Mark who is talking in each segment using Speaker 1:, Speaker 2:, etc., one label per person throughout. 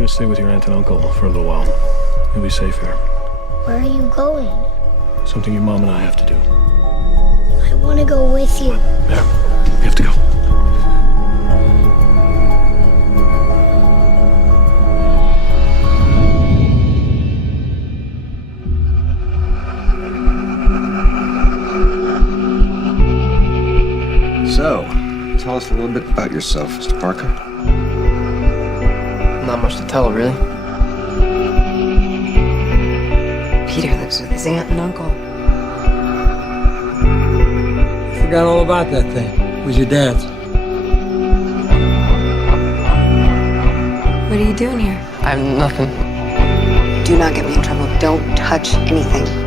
Speaker 1: gonna stay with your aunt and uncle for a little while. You'll be safe here.
Speaker 2: Where are you going?
Speaker 1: Something your mom and I have to do.
Speaker 2: I want to go with you.
Speaker 1: There. We have to go.
Speaker 3: So, tell us a little bit about yourself, Mr. Parker.
Speaker 4: Not much to tell, really.
Speaker 5: Peter lives with his aunt and uncle.
Speaker 6: Forgot all about that thing. It was your dad's.
Speaker 5: What are you doing here?
Speaker 4: I'm nothing.
Speaker 5: Do not get me in trouble. Don't touch anything.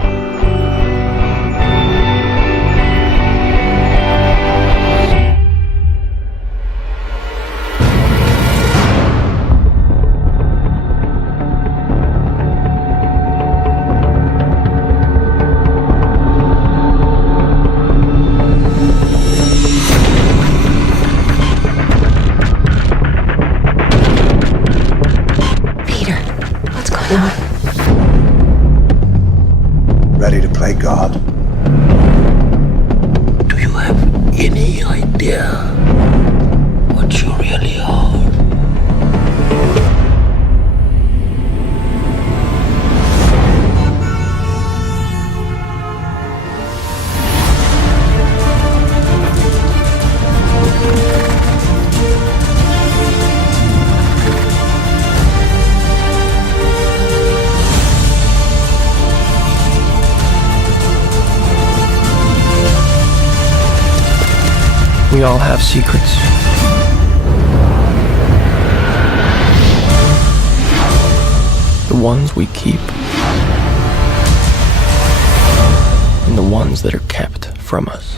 Speaker 3: Ready to play God?
Speaker 4: We all have secrets. The ones we keep. And the ones that are kept from us.